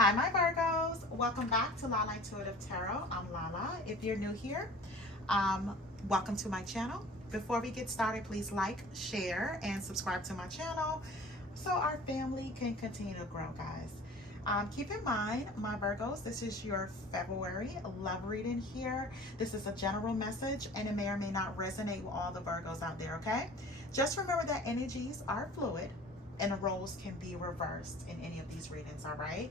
Hi, my Virgos. Welcome back to Lala Intuitive Tarot. I'm Lala. If you're new here, welcome to my channel. Before we get started, please like, share, and subscribe to my channel so our family can continue to grow, guys. Keep in mind, my Virgos, this is your February love reading here. This is a general message, and it may or may not resonate with all the Virgos out there, okay? Just remember that energies are fluid, and the roles can be reversed in any of these readings, all right?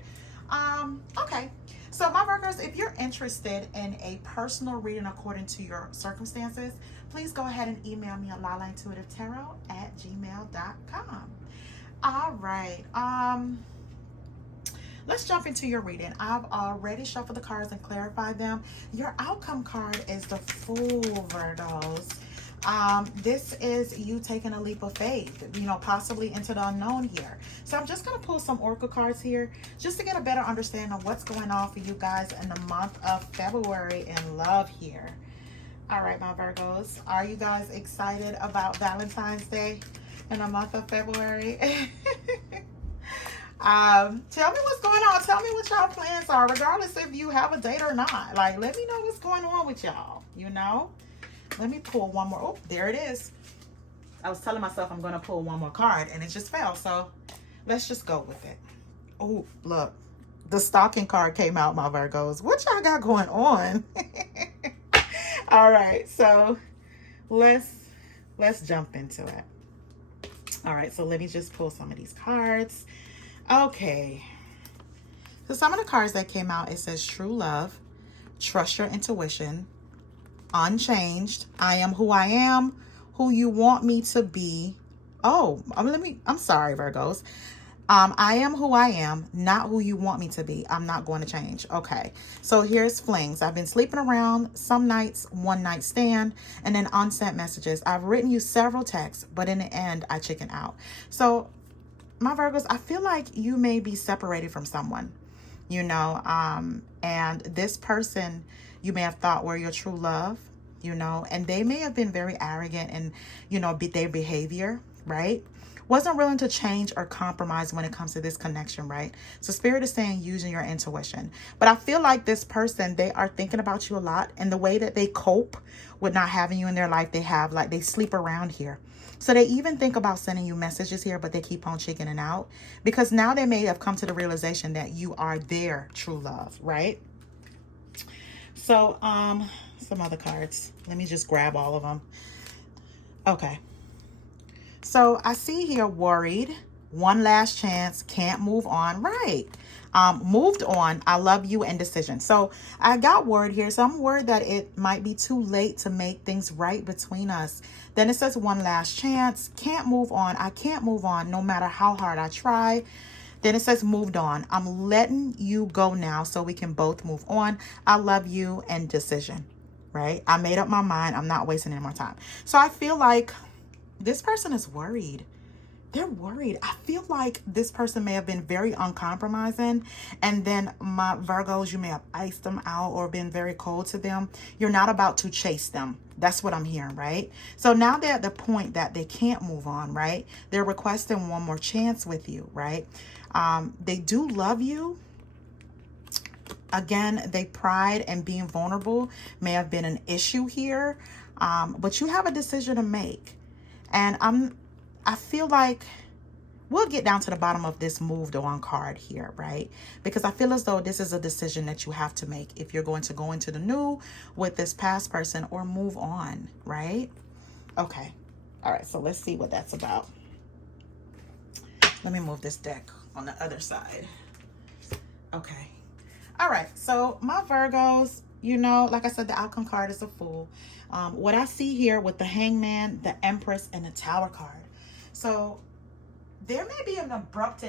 Okay, so my Virgos, if you're interested in a personal reading according to your circumstances, please go ahead and email me at lalaintuitivetarot@gmail.com. All right, let's jump into your reading. I've already shuffled the cards and clarified them. Your outcome card is the Fool, Virgos. This is you taking a leap of faith, possibly into the unknown here. So I'm just going to pull some oracle cards here just to get a better understanding of what's going on for you guys in the month of February in love here. All right, my Virgos, are you guys excited about Valentine's Day in the month of February? Tell me what's going on. Tell me what y'all plans are, regardless if you have a date or not. Like, let me know what's going on with y'all, Let me pull one more. Oh, there it is. I was telling myself I'm going to pull one more card, and it just fell. So let's just go with it. Oh, look. The stalking card came out, my Virgos. What y'all got going on? All right. So let's jump into it. All right. So let me just pull some of these cards. Okay. So some of the cards that came out, it says true love, trust your intuition, unchanged, I am who I am, who you want me to be. Oh, I'm sorry, Virgos. I am who I am, not who you want me to be. I'm not going to change. Okay. So here's flings. I've been sleeping around, some nights, one night stand, and then unsent messages. I've written you several texts, but in the end, I chicken out. So my Virgos, I feel like you may be separated from someone, and this person you may have thought were your true love, and they may have been very arrogant and, their behavior, right? Wasn't willing to change or compromise when it comes to this connection, right? So Spirit is saying using your intuition. But I feel like this person, they are thinking about you a lot, and the way that they cope with not having you in their life, they sleep around here. So they even think about sending you messages here, but they keep on chickening out because now they may have come to the realization that you are their true love, right? So, some other cards. Let me just grab all of them. Okay. So I see here worried, one last chance, can't move on. Right. Moved on, I love you, and decision. So I got word here. So I'm worried that it might be too late to make things right between us. Then it says one last chance, can't move on. I can't move on no matter how hard I try. Then it says moved on. I'm letting you go now so we can both move on. I love you, and decision, right? I made up my mind. I'm not wasting any more time. So I feel like this person is worried. They're worried. I feel like this person may have been very uncompromising, and then my Virgos, you may have iced them out or been very cold to them. You're not about to chase them. That's what I'm hearing, right? So now they're at the point that they can't move on, right? They're requesting one more chance with you, right? They do love you. Again, they pride and being vulnerable may have been an issue here, but you have a decision to make. And I feel like we'll get down to the bottom of this moved on card here, right? Because I feel as though this is a decision that you have to make if you're going to go into the new with this past person or move on, right? Okay. All right. So let's see what that's about. Let me move this deck on the other side. Okay. All right. So my Virgos, like I said, the outcome card is a Fool. What I see here with the Hangman, the Empress, and the Tower card. So there may be an abrupt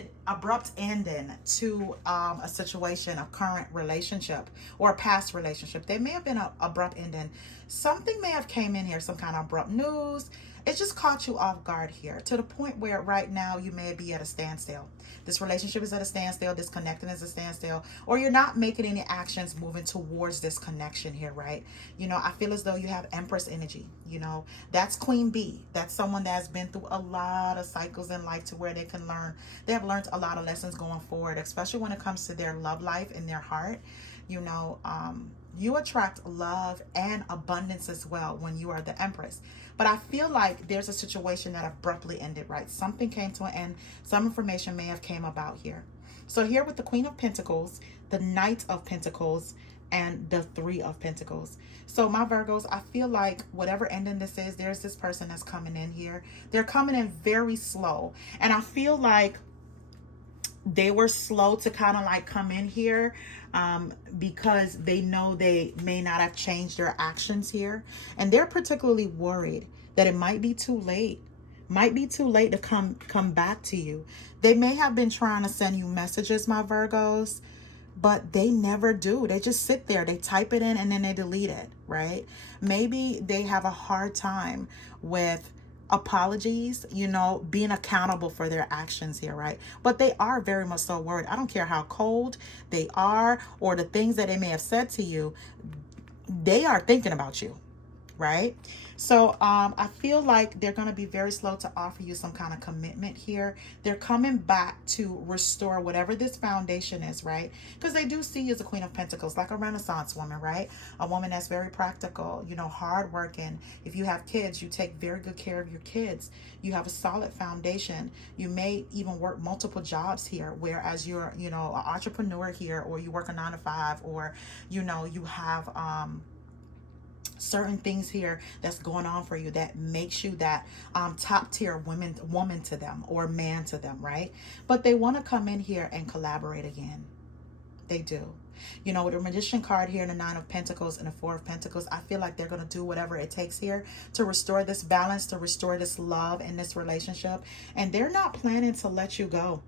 ending to a situation, a current relationship or a past relationship. There may have been an abrupt ending. Something may have came in here, some kind of abrupt news. it just caught you off guard here, to the point where right now you may be at a standstill. This relationship is at a standstill, this connecting is a standstill, or you're not making any actions moving towards this connection here, right? You know, I feel as though you have Empress energy. You know, that's Queen Bee. That's someone that's been through a lot of cycles in life, to where they have learned a lot of lessons going forward, especially when it comes to their love life and their heart. You know, you attract love and abundance as well when you are the Empress. But I feel like there's a situation that abruptly ended, right? Something came to an end. Some information may have came about here. So here with the Queen of Pentacles, the Knight of Pentacles, and the Three of Pentacles. So my Virgos, I feel like whatever ending this is, there's this person that's coming in here. They're coming in very slow. And I feel like they were slow to kind of like come in here because they know they may not have changed their actions here. And they're particularly worried that it might be too late. Might be too late to come back to you. They may have been trying to send you messages, my Virgos, but they never do. They just sit there, they type it in, and then they delete it, right? Maybe they have a hard time with apologies, you know, being accountable for their actions here, right? But they are very much so worried. I don't care how cold they are or the things that they may have said to you, they are thinking about you, right? So I feel like they're going to be very slow to offer you some kind of commitment here. They're coming back to restore whatever this foundation is, right? Because they do see you as a Queen of Pentacles, like a Renaissance woman, right? A woman that's very practical, you know, hardworking. If you have kids, you take very good care of your kids. You have a solid foundation. You may even work multiple jobs here, whereas you're, you know, an entrepreneur here, or you work a 9-to-5, or, you know, you have certain things here that's going on for you that makes you that top tier woman to them, or man to them, right? But they want to come in here and collaborate again. They do. You know, with the Magician card here and the 9 of Pentacles and the 4 of Pentacles, I feel like they're going to do whatever it takes here to restore this balance, to restore this love in this relationship. And they're not planning to let you go.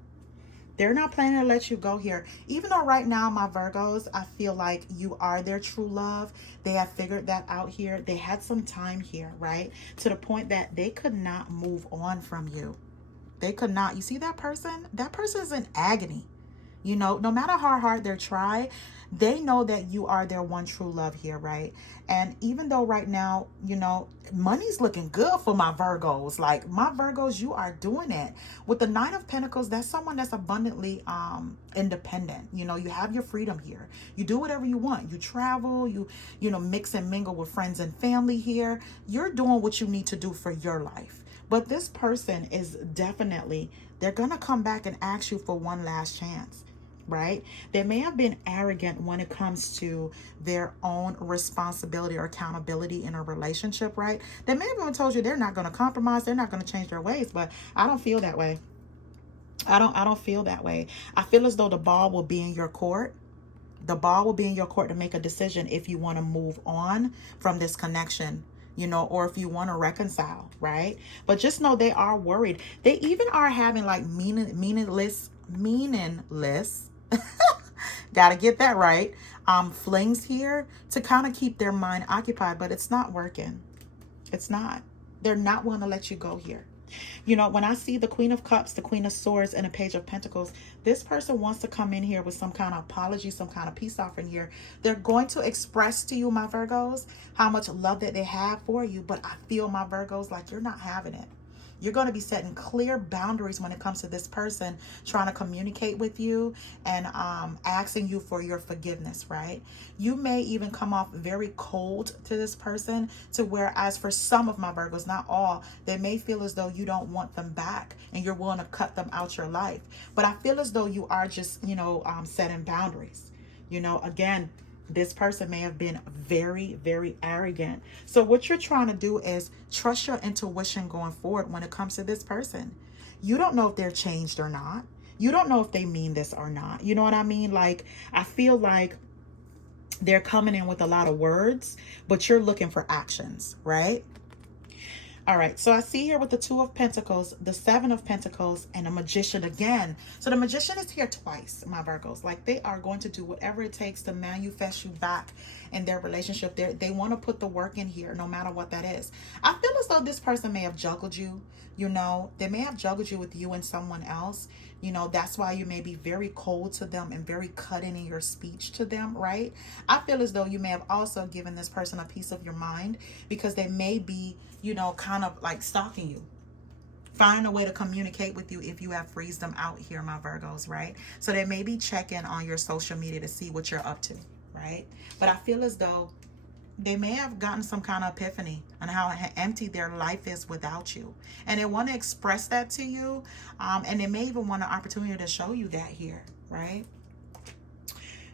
They're not planning to let you go here. Even though right now, my Virgos, I feel like you are their true love. They have figured that out here. They had some time here, right? To the point that they could not move on from you. They could not. You see that person? That person's in agony. You know, no matter how hard they try, they know that you are their one true love here, right? And even though right now, you know, money's looking good for my Virgos. Like, my Virgos, you are doing it. With the 9 of Pentacles, that's someone that's abundantly independent. You know, you have your freedom here. You do whatever you want. You travel, you know, mix and mingle with friends and family here. You're doing what you need to do for your life. But this person is definitely, they're going to come back and ask you for one last chance. Right? They may have been arrogant when it comes to their own responsibility or accountability in a relationship, right? They may have even told you they're not going to compromise, they're not going to change their ways, but I don't feel that way. I don't feel that way. I feel as though the ball will be in your court. The ball will be in your court to make a decision if you want to move on from this connection, you know, or if you want to reconcile, right? But just know they are worried. They even are having like meaningless gotta get that right, flings here to kind of keep their mind occupied, but it's not working. It's not. They're not willing to let you go here. You know, when I see the Queen of Cups, the Queen of Swords, and the Page of Pentacles, this person wants to come in here with some kind of apology, some kind of peace offering here. They're going to express to you, my Virgos, how much love that they have for you, but I feel, my Virgos, like you're not having it. You're going to be setting clear boundaries when it comes to this person trying to communicate with you and asking you for your forgiveness, right? You may even come off very cold to this person, to whereas for some of my Virgos, not all, they may feel as though you don't want them back and you're willing to cut them out your life. But I feel as though you are just, you know, setting boundaries. You know, again, this person may have been very, very arrogant. So what you're trying to do is trust your intuition going forward when it comes to this person. You don't know if they're changed or not. You don't know if they mean this or not. You know what I mean? Like, I feel like they're coming in with a lot of words, but you're looking for actions, right? All right, so I see here with the Two of Pentacles, the Seven of Pentacles, and a Magician again. So the Magician is here twice, my Virgos. Like, they are going to do whatever it takes to manifest you back in their relationship. They want to put the work in here, no matter what that is. I feel as though this person may have juggled you, you know. They may have juggled you with you and someone else. You know, that's why you may be very cold to them and very cutting in your speech to them, right? I feel as though you may have also given this person a piece of your mind because they may be, you know, kind of like stalking you. Find a way to communicate with you if you have freezed them out here, my Virgos, right? So they may be checking on your social media to see what you're up to, right? But I feel as though they may have gotten some kind of epiphany on how empty their life is without you. And they want to express that to you. And they may even want an opportunity to show you that here, right?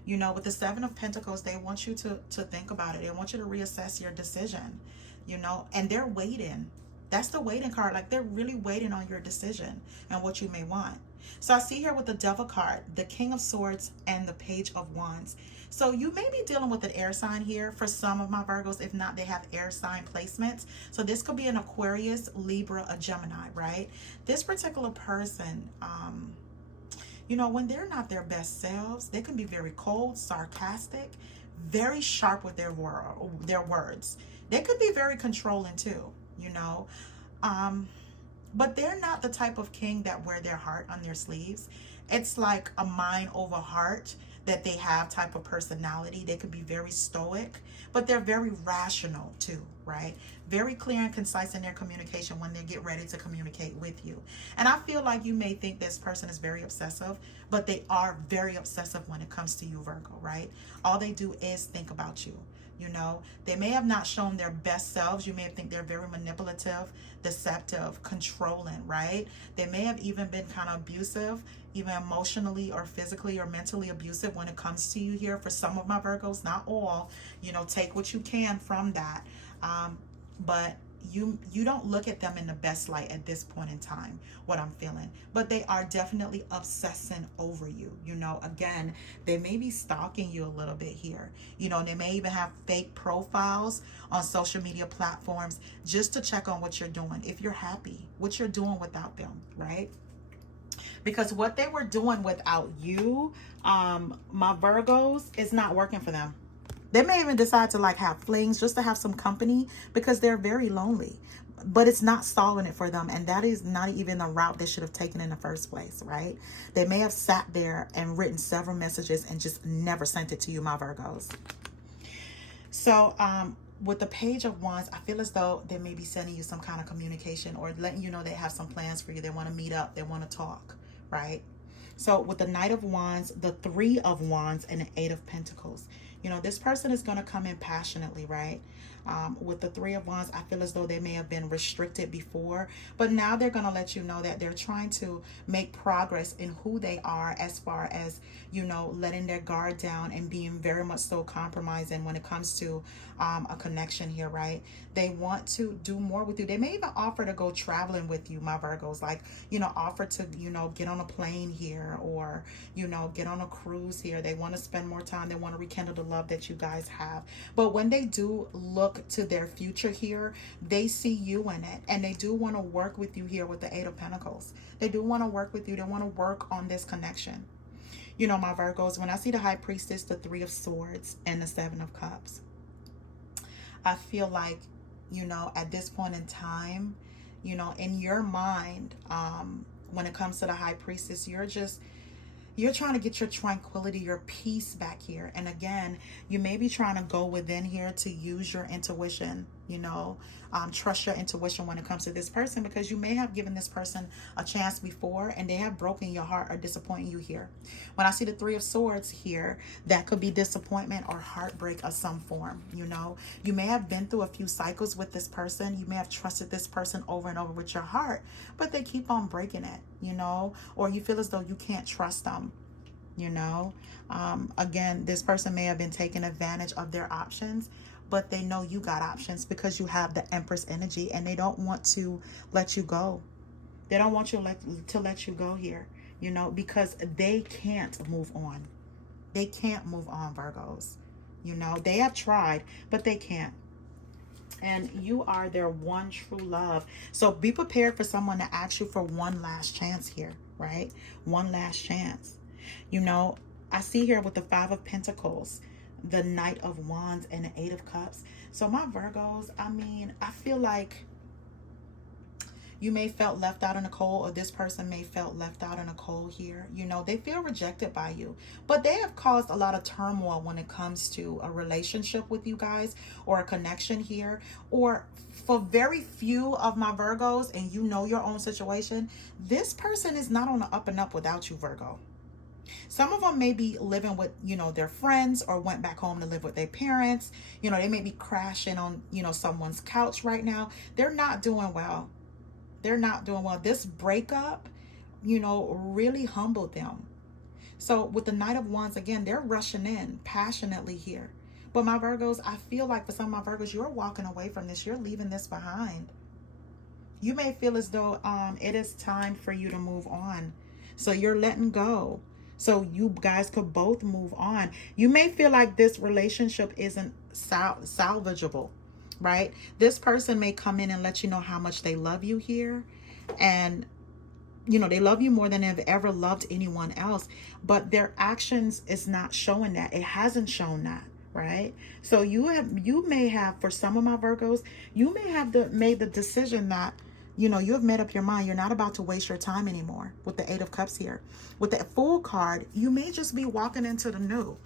You know, with the Seven of Pentacles, they want you to think about it. They want you to reassess your decision, you know, and they're waiting. That's the waiting card. Like, they're really waiting on your decision and what you may want. So I see here with the Devil card, the King of Swords, and the Page of Wands. So you may be dealing with an air sign here for some of my Virgos. If not, they have air sign placements. So this could be an Aquarius, Libra, a Gemini, right? This particular person, you know, when they're not their best selves, they can be very cold, sarcastic, very sharp with their words. They could be very controlling too, you know. But they're not the type of king that wear their heart on their sleeves. It's like a mind over heart that they have type of personality. They could be very stoic, but they're very rational too, right? Very clear and concise in their communication when they get ready to communicate with you. And I feel like you may think this person is very obsessive, but they are very obsessive when it comes to you, Virgo, right? All they do is think about you. You know, they may have not shown their best selves. You may think they're very manipulative, deceptive, controlling, right? They may have even been kind of abusive, even emotionally or physically or mentally abusive when it comes to you here. For some of my Virgos, not all, you know, take what you can from that. But you don't look at them in the best light at this point in time, what I'm feeling. But they are definitely obsessing over you. You know, again, they may be stalking you a little bit here. You know, they may even have fake profiles on social media platforms just to check on what you're doing. If you're happy, what you're doing without them, right? Because what they were doing without you, my Virgos, is not working for them. They may even decide to like have flings just to have some company because they're very lonely. But it's not solving it for them. And that is not even the route they should have taken in the first place, right? They may have sat there and written several messages and just never sent it to you, my Virgos. So with the Page of Wands, I feel as though they may be sending you some kind of communication or letting you know they have some plans for you. They want to meet up. They want to talk, right? So with the Knight of Wands, the Three of Wands, and the Eight of Pentacles, you know, this person is going to come in passionately, right? With the Three of Wands, I feel as though they may have been restricted before, but now they're going to let you know that they're trying to make progress in who they are as far as, you know, letting their guard down and being very much so compromising when it comes to a connection here, right? They want to do more with you. They may even offer to go traveling with you, my Virgos, like, you know, offer to, you know, get on a plane here or, you know, get on a cruise here. They want to spend more time. They want to rekindle the love that you guys have. But when they do look to their future here, they see you in it, and they do want to work with you here with the Eight of Pentacles. They do want to work with you. They want to work on this connection. You know, my Virgos, when I see the High Priestess, the Three of Swords, and the Seven of Cups, I feel like, you know, at this point in time, you know, in your mind, when it comes to the High Priestess, you're trying to get your tranquility, your peace back here. And again, you may be trying to go within here to use your intuition, you know, trust your intuition when it comes to this person, because you may have given this person a chance before and they have broken your heart or disappointed you here. When I see the Three of Swords here, that could be disappointment or heartbreak of some form, you know. You may have been through a few cycles with this person. You may have trusted this person over and over with your heart, but they keep on breaking it, you know, or you feel as though you can't trust them, you know. Again, this person may have been taking advantage of their options, but they know you got options because you have the Empress energy, and they don't want to let you go. They don't want you to let you go here, you know, because they can't move on. They can't move on, Virgos. You know, they have tried, but they can't. And you are their one true love. So be prepared for someone to ask you for one last chance here, right? One last chance. You know, I see here with the Five of Pentacles, the Knight of Wands, and the Eight of Cups. So my Virgos, I mean, I feel like you may felt left out in the cold, or this person may felt left out in the cold here. You know, they feel rejected by you, but they have caused a lot of turmoil when it comes to a relationship with you guys, or a connection here. Or for very few of my Virgos, and you know your own situation, this person is not on the up and up without you, Virgo. Some of them may be living with, you know, their friends, or went back home to live with their parents. You know, they may be crashing on, you know, someone's couch right now. They're not doing well. They're not doing well. This breakup, you know, really humbled them. So with the Knight of Wands, again, they're rushing in passionately here. But my Virgos, I feel like for some of my Virgos, you're walking away from this. You're leaving this behind. You may feel as though it is time for you to move on. So you're letting go, so you guys could both move on. You may feel like this relationship isn't salvageable, right? This person may come in and let you know how much they love you here. And, you know, they love you more than they've ever loved anyone else. But their actions is not showing that. It hasn't shown that, right? So you may have, for some of my Virgos, you may have made the decision that, you know, you have made up your mind. You're not about to waste your time anymore with the Eight of Cups here. With the Fool card, you may just be walking into the new.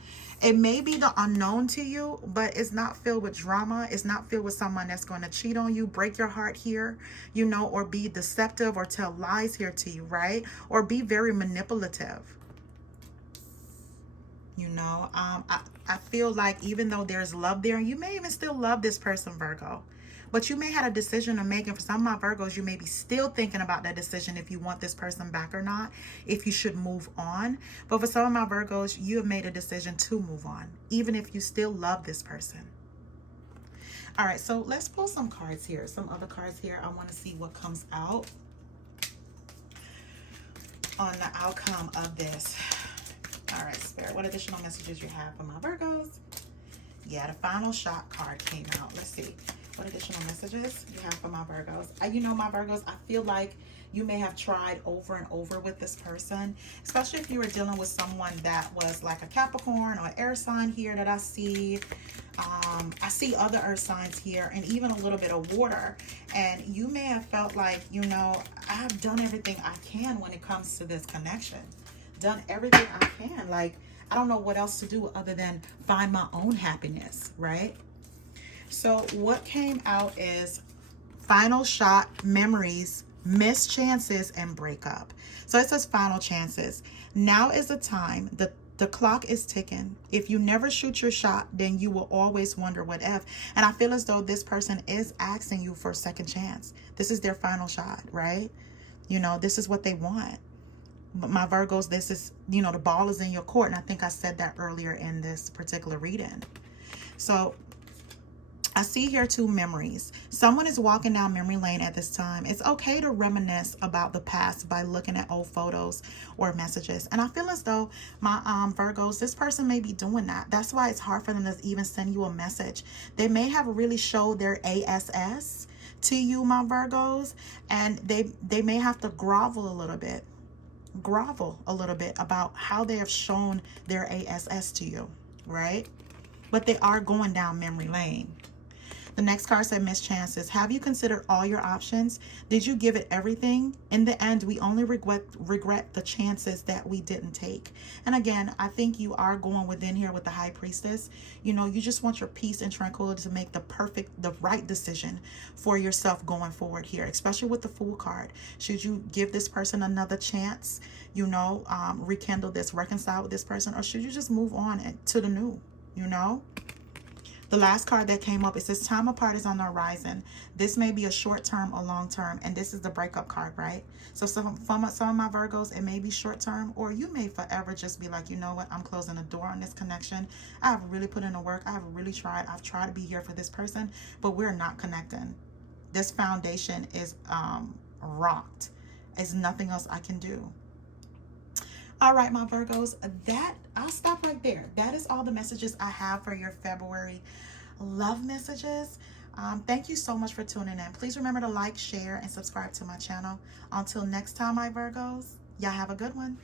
It may be the unknown to you, but it's not filled with drama. It's not filled with someone that's going to cheat on you, break your heart here, you know, or be deceptive or tell lies here to you, right? Or be very manipulative. You know, I feel like even though there's love there, you may even still love this person, Virgo. But you may have a decision to make, and for some of my Virgos, you may be still thinking about that decision, if you want this person back or not, if you should move on. But for some of my Virgos, you have made a decision to move on, even if you still love this person. All right, so let's pull some cards here, some other cards here. I want to see what comes out on the outcome of this. All right, Spirit, what additional messages you have for my Virgos? Yeah, the Final Shot card came out. Let's see what additional messages you have for my Virgos. You know, my Virgos, I feel like you may have tried over and over with this person, especially if you were dealing with someone that was like a Capricorn or air sign here that I see. I see other earth signs here, and even a little bit of water. And you may have felt like, you know, I've done everything I can when it comes to this connection. Done everything I can. Like, I don't know what else to do other than find my own happiness, right? So what came out is Final Shot, memories, missed chances, and breakup. So it says final chances. Now is the time. The clock is ticking. If you never shoot your shot, then you will always wonder what if. And I feel as though this person is asking you for a second chance. This is their final shot, right? You know, this is what they want. But my Virgos, this is, you know, the ball is in your court. And I think I said that earlier in this particular reading. So I see here two memories. Someone is walking down memory lane at this time. It's okay to reminisce about the past by looking at old photos or messages. And I feel as though my Virgos, this person may be doing that. That's why it's hard for them to even send you a message. They may have really showed their ASS to you, my Virgos, and they may have to grovel a little bit about how they have shown their ASS to you, right? But they are going down memory lane. The next card said missed chances. Have you considered all your options? Did you give it everything? In the end, we only regret the chances that we didn't take. And again, I think you are going within here with the High Priestess. You know, you just want your peace and tranquility to make the right decision for yourself going forward here, especially with the Fool card. Should you give this person another chance, you know, rekindle this, reconcile with this person, or should you just move on to the new, you know? The last card that came up, it says time apart is on the horizon. This may be a short term or long term, and this is the breakup card, right? So some of my Virgos, it may be short term, or you may forever just be like, you know what, I'm closing the door on this connection. I have really put in the work. I have really tried. I've tried to be here for this person, but we're not connecting. This foundation is rocked. There's nothing else I can do. All right, my Virgos, I'll stop right there. That is all the messages I have for your February love messages. Thank you so much for tuning in. Please remember to like, share, and subscribe to my channel. Until next time, my Virgos, y'all have a good one.